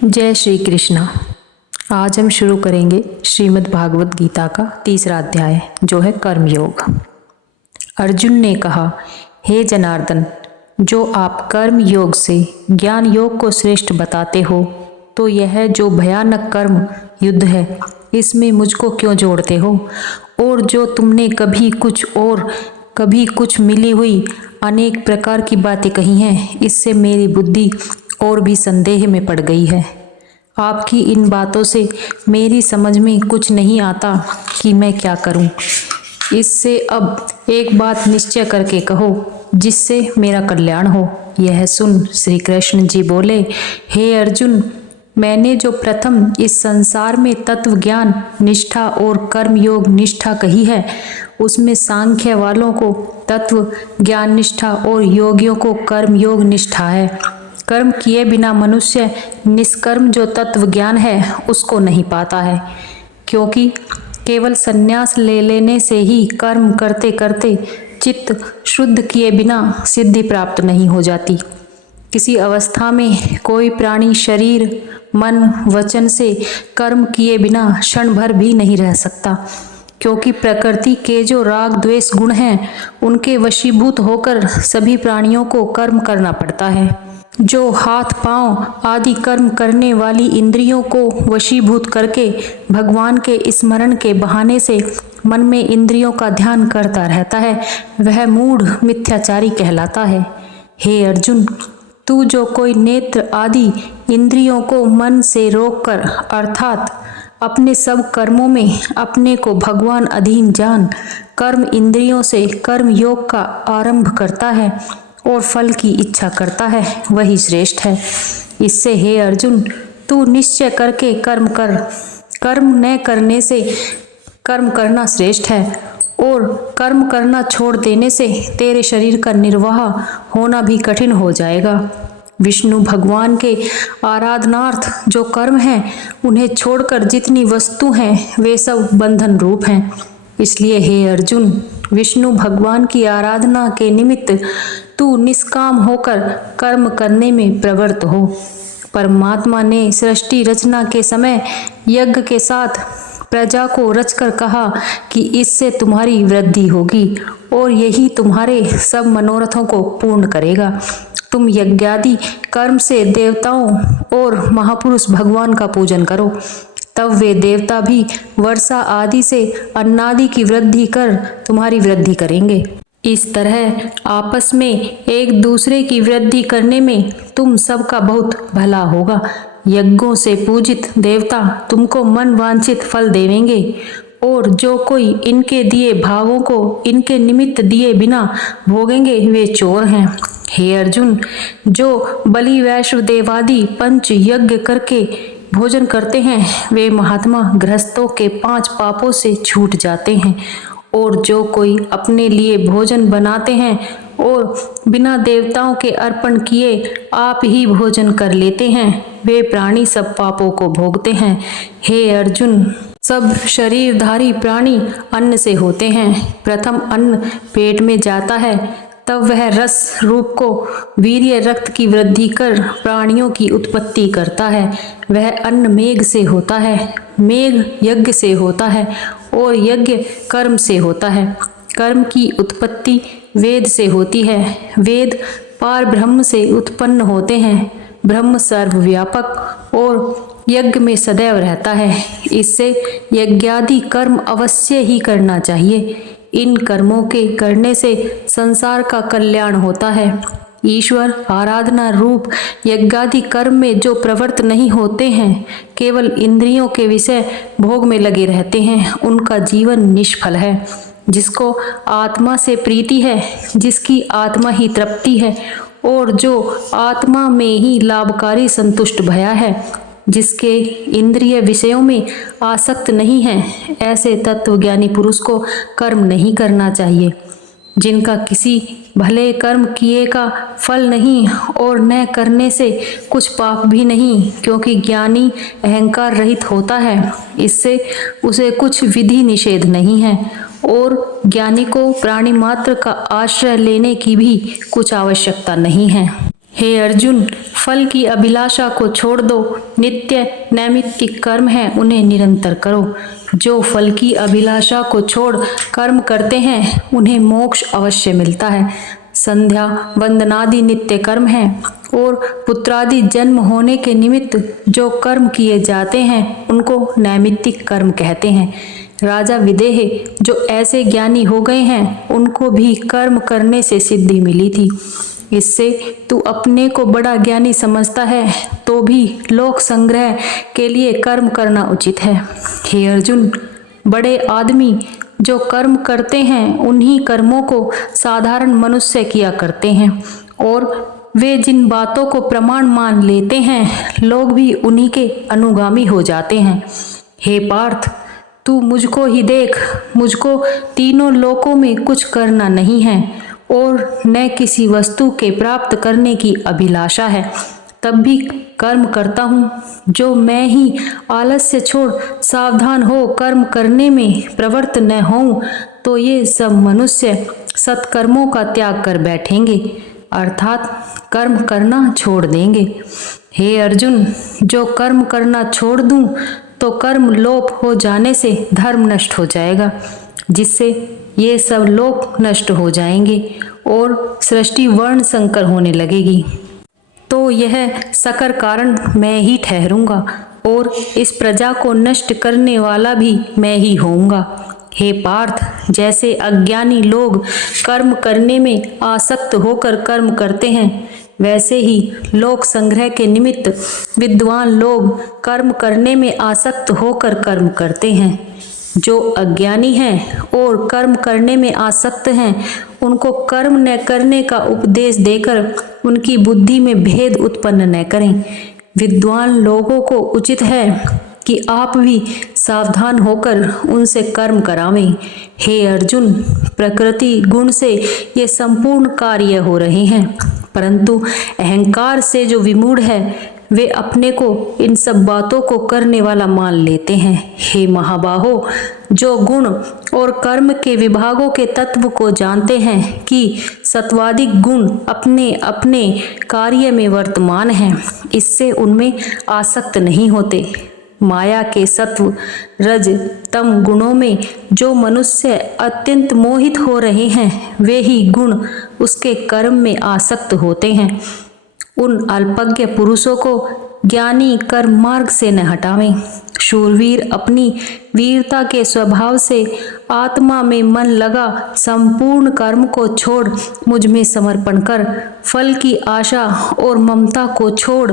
जय श्री कृष्णा। आज हम शुरू करेंगे श्रीमद् भागवत गीता का तीसरा अध्याय जो है कर्मयोग। अर्जुन ने कहा, हे जनार्दन, जो आप कर्म योग से ज्ञान योग को श्रेष्ठ बताते हो, तो यह जो भयानक कर्म युद्ध है, इसमें मुझको क्यों जोड़ते हो? और जो तुमने कभी कुछ और कभी कुछ मिली हुई अनेक प्रकार की बातें कही हैं, इससे मेरी बुद्धि और भी संदेह में पड़ गई है। आपकी इन बातों से मेरी समझ में कुछ नहीं आता कि मैं क्या करूं। इससे अब एक बात निश्चय करके कहो जिससे मेरा कल्याण हो। यह सुन श्री कृष्ण जी बोले, हे अर्जुन, मैंने जो प्रथम इस संसार में तत्व ज्ञान निष्ठा और कर्मयोग निष्ठा कही है, उसमें सांख्य वालों को तत्व ज्ञान निष्ठा और योगियों को कर्मयोग निष्ठा है। कर्म किए बिना मनुष्य निष्कर्म जो तत्व ज्ञान है उसको नहीं पाता है, क्योंकि केवल संन्यास ले लेने से ही कर्म करते करते चित्त शुद्ध किए बिना सिद्धि प्राप्त नहीं हो जाती। किसी अवस्था में कोई प्राणी शरीर मन वचन से कर्म किए बिना क्षण भर भी नहीं रह सकता, क्योंकि प्रकृति के जो राग द्वेष गुण हैं उनके वशीभूत होकर सभी प्राणियों को कर्म करना पड़ता है। जो हाथ पांव आदि कर्म करने वाली इंद्रियों को वशीभूत करके भगवान के स्मरण के बहाने से मन में इंद्रियों का ध्यान करता रहता है, वह मूढ़ मिथ्याचारी कहलाता है। हे अर्जुन, तू जो कोई नेत्र आदि इंद्रियों को मन से रोककर अर्थात अपने सब कर्मों में अपने को भगवान अधीन जान कर्म इंद्रियों से कर्म योग का आरंभ करता है और फल की इच्छा करता है, वही श्रेष्ठ है। इससे हे अर्जुन, तू निश्चय करके कर्म कर। कर्म न करने से कर्म करना श्रेष्ठ है, और कर्म करना छोड़ देने से तेरे शरीर का निर्वाह होना भी कठिन हो जाएगा। विष्णु भगवान के आराधनार्थ जो कर्म हैं, उन्हें छोड़कर जितनी वस्तु हैं वे सब बंधन रूप हैं। इसलिए हे अर्जुन, विष्णु भगवान की आराधना के निमित्त तू निष्काम होकर कर्म करने में प्रवृत्त हो। परमात्मा ने सृष्टि रचना के समय यज्ञ के साथ प्रजा को रचकर कहा कि इससे तुम्हारी वृद्धि होगी और यही तुम्हारे सब मनोरथों को पूर्ण करेगा। तुम यज्ञादि कर्म से देवताओं और महापुरुष भगवान का पूजन करो, तब वे देवता भी वर्षा आदि से अन्नादि की वृद्धि कर तुम्हारी वृद्धि करेंगे। इस तरह आपस में एक दूसरे की वृद्धि करने में तुम सबका बहुत भला होगा। यज्ञों से पूजित देवता तुमको मन वांछित फल देवेंगे, और जो कोई इनके दिए भावों को इनके निमित्त दिए बिना भोगेंगे वे चोर हैं। हे अर्जुन, जो बलि वैश्व देवादि पंच यज्ञ करके भोजन करते हैं, वे महात्मा गृहस्थों के 5 पापों से छूट जाते हैं। और जो कोई अपने लिए भोजन बनाते हैं और बिना देवताओं के अर्पण किए आप ही भोजन कर लेते हैं, वे प्राणी सब पापों को भोगते हैं। हे अर्जुन, सब शरीरधारी प्राणी अन्न से होते हैं। प्रथम अन्न पेट में जाता है, तब वह रस रूप को वीर्य रक्त की वृद्धि कर प्राणियों की उत्पत्ति करता है। वह अन्न मेघ से होता है, मेघ यज्ञ से होता है और यज्ञ कर्म से होता है। कर्म की उत्पत्ति वेद से होती है, वेद पार ब्रह्म से उत्पन्न होते हैं। ब्रह्म सर्वव्यापक और यज्ञ में सदैव रहता है। इससे यज्ञादि कर्म अवश्य ही करना चाहिए। इन कर्मों के करने से संसार का कल्याण होता है। ईश्वर आराधना रूप यज्ञादि कर्म में जो प्रवृत्त नहीं होते हैं, केवल इंद्रियों के विषय भोग में लगे रहते हैं, उनका जीवन निष्फल है। जिसको आत्मा से प्रीति है, जिसकी आत्मा ही तृप्ति है, और जो आत्मा में ही लाभकारी संतुष्ट भया है, जिसके इंद्रिय विषयों में आसक्त नहीं है, ऐसे तत्वज्ञानी पुरुष को कर्म नहीं करना चाहिए। जिनका किसी भले कर्म किए का फल नहीं और न करने से कुछ पाप भी नहीं, क्योंकि ज्ञानी अहंकार रहित होता है, इससे उसे कुछ विधि निषेध नहीं है, और ज्ञानी को प्राणी मात्र का आश्रय लेने की भी कुछ आवश्यकता नहीं है। हे अर्जुन, फल की अभिलाषा को छोड़ दो। नित्य नैमित्तिक कर्म है, उन्हें निरंतर करो। जो फल की अभिलाषा को छोड़ कर्म करते हैं उन्हें मोक्ष अवश्य मिलता है। संध्या वंदनादि नित्य कर्म है और पुत्रादि जन्म होने के निमित्त जो कर्म किए जाते हैं उनको नैमित्तिक कर्म कहते हैं। राजा विदेह जो ऐसे ज्ञानी हो गए हैं उनको भी कर्म करने से सिद्धि मिली थी। इससे तू अपने को बड़ा ज्ञानी समझता है तो भी लोक संग्रह के लिए कर्म करना उचित है। हे अर्जुन, बड़े आदमी जो कर्म करते हैं उन्हीं कर्मों को साधारण मनुष्य किया करते हैं और वे जिन बातों को प्रमाण मान लेते हैं लोग भी उन्हीं के अनुगामी हो जाते हैं। हे पार्थ, तू मुझको ही देख। मुझको तीनों लोकों में कुछ करना नहीं है और न किसी वस्तु के प्राप्त करने की अभिलाषा है, तब भी कर्म करता हूँ। जो मैं ही आलस्य छोड़ सावधान हो कर्म करने में प्रवृत्त न होऊं तो ये सब मनुष्य सत्कर्मों का त्याग कर बैठेंगे, अर्थात कर्म करना छोड़ देंगे। हे अर्जुन, जो कर्म करना छोड़ दूं तो कर्म लोप हो जाने से धर्म नष्ट हो जाएगा, जिससे ये सब लोक नष्ट हो जाएंगे और सृष्टि वर्ण संकर होने लगेगी। तो यह सकर कारण मैं ही ठहरूंगा और इस प्रजा को नष्ट करने वाला भी मैं ही होऊंगा। हे पार्थ, जैसे अज्ञानी लोग कर्म करने में आसक्त होकर कर्म करते हैं, वैसे ही लोक संग्रह के निमित्त विद्वान लोग कर्म करने में आसक्त होकर कर्म करते हैं। जो अज्ञानी हैं और कर्म करने में आसक्त हैं उनको कर्म न करने का उपदेश देकर उनकी बुद्धि में भेद उत्पन्न न करें। विद्वान लोगों को उचित है कि आप भी सावधान होकर उनसे कर्म करावें। हे अर्जुन, प्रकृति गुण से ये संपूर्ण कार्य हो रहे हैं, परंतु अहंकार से जो विमूढ़ है वे अपने को इन सब बातों को करने वाला मान लेते हैं। हे महाबाहो, जो गुण और कर्म के विभागों के तत्व को जानते हैं कि सत्वादिक गुण अपने अपने कार्य में वर्तमान हैं, इससे उनमें आसक्त नहीं होते। माया के सत्व रज तम गुणों में जो मनुष्य अत्यंत मोहित हो रहे हैं वे ही गुण उसके कर्म में आसक्त होते हैं। उन अल्पज्ञ पुरुषों को ज्ञानी कर्म मार्ग से न हटावें। शूरवीर अपनी वीरता के स्वभाव से आत्मा में मन लगा संपूर्ण कर्म को छोड़ मुझ में समर्पण कर फल की आशा और ममता को छोड़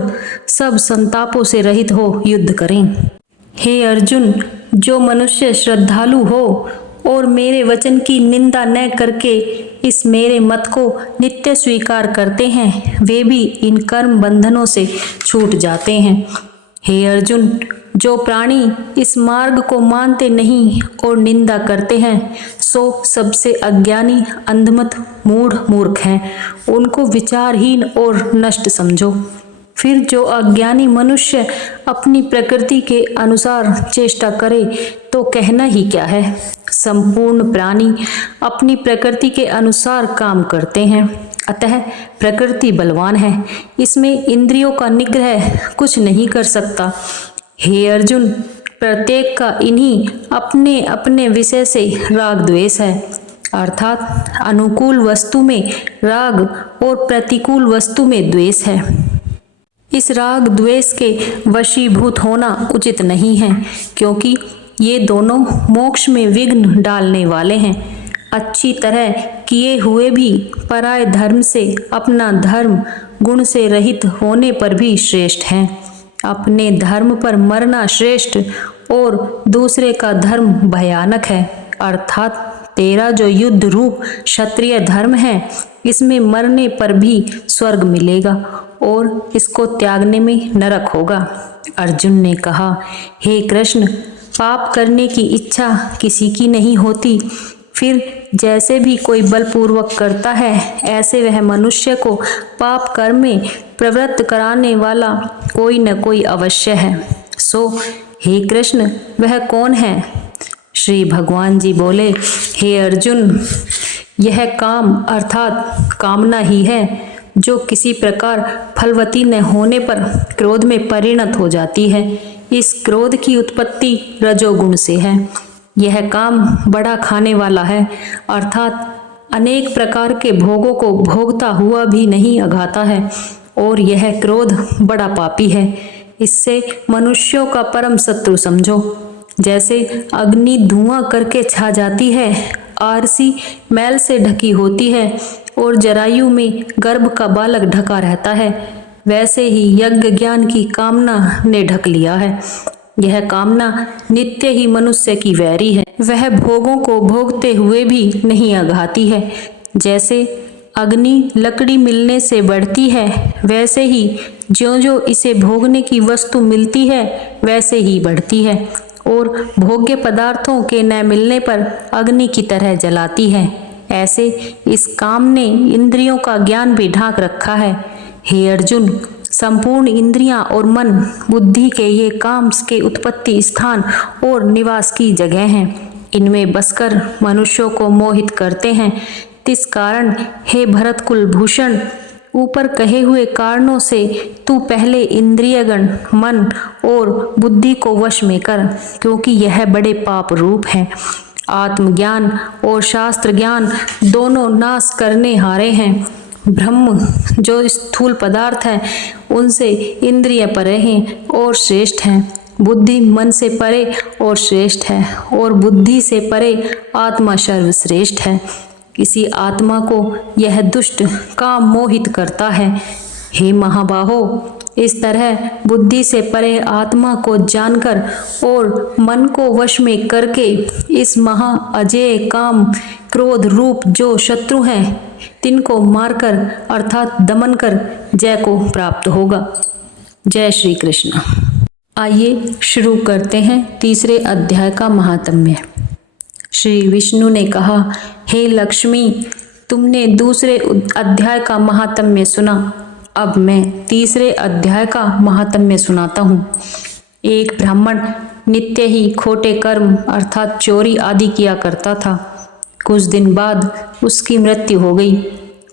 सब संतापों से रहित हो युद्ध करें। हे अर्जुन, जो मनुष्य श्रद्धालु हो और मेरे वचन की निंदा न करके इस मेरे मत को नित्य स्वीकार करते हैं वे भी इन कर्म बंधनों से छूट जाते हैं। हे अर्जुन, जो प्राणी इस मार्ग को मानते नहीं और निंदा करते हैं सो सबसे अज्ञानी अंधमत मूढ़ मूर्ख हैं। उनको विचारहीन और नष्ट समझो। फिर जो अज्ञानी मनुष्य अपनी प्रकृति के अनुसार चेष्टा करे तो कहना ही क्या है। संपूर्ण प्राणी अपनी प्रकृति के अनुसार काम करते हैं, अतः प्रकृति बलवान है, इसमें इंद्रियों का निग्रह कुछ नहीं कर सकता। हे अर्जुन, प्रत्येक का इन्हीं अपने अपने विषय से राग द्वेष है, अर्थात अनुकूल वस्तु में राग और प्रतिकूल वस्तु में द्वेष है। इस राग द्वेष के वशीभूत होना उचित नहीं है, क्योंकि ये दोनों मोक्ष में विघ्न डालने वाले हैं। अच्छी तरह किए हुए भी पराय धर्म से अपना धर्म गुण से रहित होने पर भी श्रेष्ठ है। अपने धर्म पर मरना श्रेष्ठ और दूसरे का धर्म भयानक है, अर्थात तेरा जो युद्ध रूप क्षत्रिय धर्म है इसमें मरने पर भी स्वर्ग मिलेगा और इसको त्यागने में नरक होगा। अर्जुन ने कहा, हे कृष्ण, पाप करने की इच्छा किसी की नहीं होती, फिर जैसे भी कोई बलपूर्वक करता है ऐसे वह मनुष्य को पाप कर्म में प्रवृत्त कराने वाला कोई न कोई अवश्य है। सो हे कृष्ण, वह कौन है? श्री भगवान जी बोले, हे अर्जुन, यह काम अर्थात कामना ही है जो किसी प्रकार फलवती न होने पर क्रोध में परिणत हो जाती है। इस क्रोध की उत्पत्ति रजोगुण से है। यह काम बड़ा खाने वाला है, अर्थात अनेक प्रकार के भोगों को भोगता हुआ भी नहीं अघाता है, और यह क्रोध बड़ा पापी है। इससे मनुष्यों का परम शत्रु समझो। जैसे अग्नि धुआं करके छा जाती है, आरसी मैल से ढकी होती है और जरायु में गर्भ का बालक ढका रहता है, वैसे ही यज्ञ ज्ञान की कामना ने ढक लिया है। यह कामना नित्य ही मनुष्य की वैरी है। वह भोगों को भोगते हुए भी नहीं अघाती है। जैसे अग्नि लकड़ी मिलने से बढ़ती है, वैसे ही ज्यों ज्यों इसे भोगने की वस्तु मिलती है वैसे ही बढ़ती है, और भोग्य पदार्थों के न मिलने पर अग्नि की तरह जलाती है। ऐसे इस काम ने इंद्रियों का ज्ञान भी ढांक रखा है। हे अर्जुन, संपूर्ण इंद्रियां और मन बुद्धि के ये काम के उत्पत्ति स्थान और निवास की जगह हैं। इनमें बसकर मनुष्यों को मोहित करते हैं। इस कारण हे भरत कुल भूषण, ऊपर कहे हुए कारणों से तू पहले इंद्रियगण मन और बुद्धि को वश में कर, क्योंकि यह बड़े पाप रूप हैं। आत्मज्ञान और शास्त्र ज्ञान दोनों नाश करने हारे हैं। ब्रह्म जो स्थूल पदार्थ है उनसे इंद्रिय परे हैं और श्रेष्ठ हैं। बुद्धि मन से परे और श्रेष्ठ है, और बुद्धि से परे आत्मा सर्वश्रेष्ठ है। किसी आत्मा को यह दुष्ट काम मोहित करता है। हे महाबाहो, इस तरह बुद्धि से परे आत्मा को जानकर और मन को वश में करके इस महा अजेय काम क्रोध रूप जो शत्रु हैं तिनको मारकर अर्थात दमन कर जय को प्राप्त होगा। जय श्री कृष्ण। आइए शुरू करते हैं तीसरे अध्याय का महात्म्य। श्री विष्णु ने कहा, हे लक्ष्मी, तुमने दूसरे अध्याय का महात्म्य सुना, अब मैं तीसरे अध्याय का महात्म्य सुनाता हूँ। एक ब्राह्मण नित्य ही खोटे कर्म अर्थात चोरी आदि किया करता था। कुछ दिन बाद उसकी मृत्यु हो गई।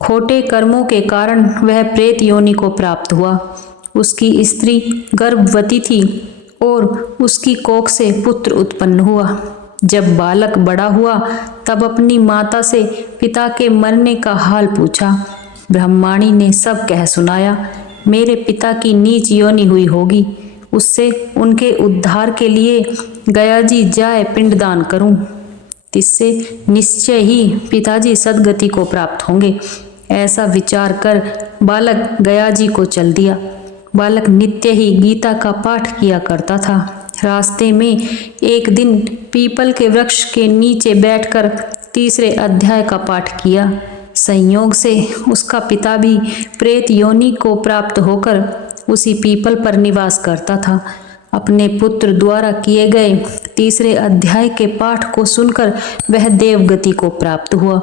खोटे कर्मों के कारण वह प्रेत योनि को प्राप्त हुआ। उसकी स्त्री गर्भवती थी और उसकी कोख से पुत्र उत्पन्न हुआ। जब बालक बड़ा हुआ तब अपनी माता से पिता के मरने का हाल पूछा। ब्रह्माणी ने सब कह सुनाया। मेरे पिता की नीच योनि हुई होगी, उससे उनके उद्धार के लिए गयाजी जाए पिंडदान करूं, इससे निश्चय ही पिताजी सद्गति को प्राप्त होंगे। ऐसा विचार कर बालक गयाजी को चल दिया। बालक नित्य ही गीता का पाठ किया करता था। रास्ते में एक दिन पीपल के वृक्ष के नीचे बैठकर तीसरे अध्याय का पाठ किया। संयोग से उसका पिता भी प्रेत योनि को प्राप्त होकर उसी पीपल पर निवास करता था। अपने पुत्र द्वारा किए गए तीसरे अध्याय के पाठ को सुनकर वह देवगति को प्राप्त हुआ,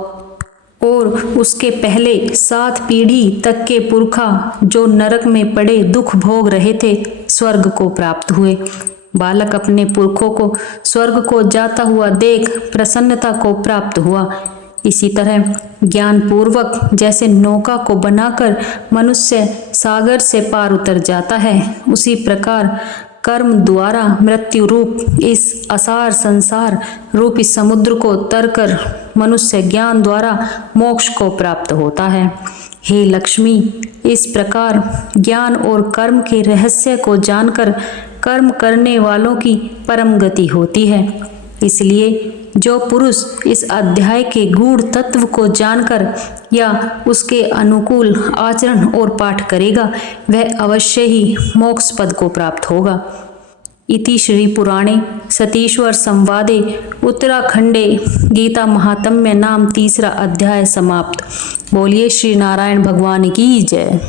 और उसके पहले 7 पीढ़ी तक के पुरखा जो नरक में पड़े दुख भोग रहे थे स्वर्ग को प्राप्त हुए। बालक अपने पुरखों को स्वर्ग को जाता हुआ देख प्रसन्नता को प्राप्त हुआ। इसी तरह ज्ञान पूर्वक जैसे नौका को बनाकर मनुष्य सागर से पार उतर जाता है, उसी प्रकार कर्म द्वारा मृत्यु रूप इस असार संसार रूपी समुद्र को तरकर मनुष्य ज्ञान द्वारा मोक्ष को प्राप्त होता है। हे लक्ष्मी, इस प्रकार ज्ञान और कर्म के रहस्य को जानकर कर्म करने वालों की परम गति होती है। इसलिए जो पुरुष इस अध्याय के गूढ़ तत्व को जानकर या उसके अनुकूल आचरण और पाठ करेगा, वह अवश्य ही मोक्ष पद को प्राप्त होगा। इति श्री पुराणे सतीश्वर संवादे उत्तराखंडे गीता महात्म्य नाम तीसरा अध्याय समाप्त। बोलिए श्री नारायण भगवान की जय।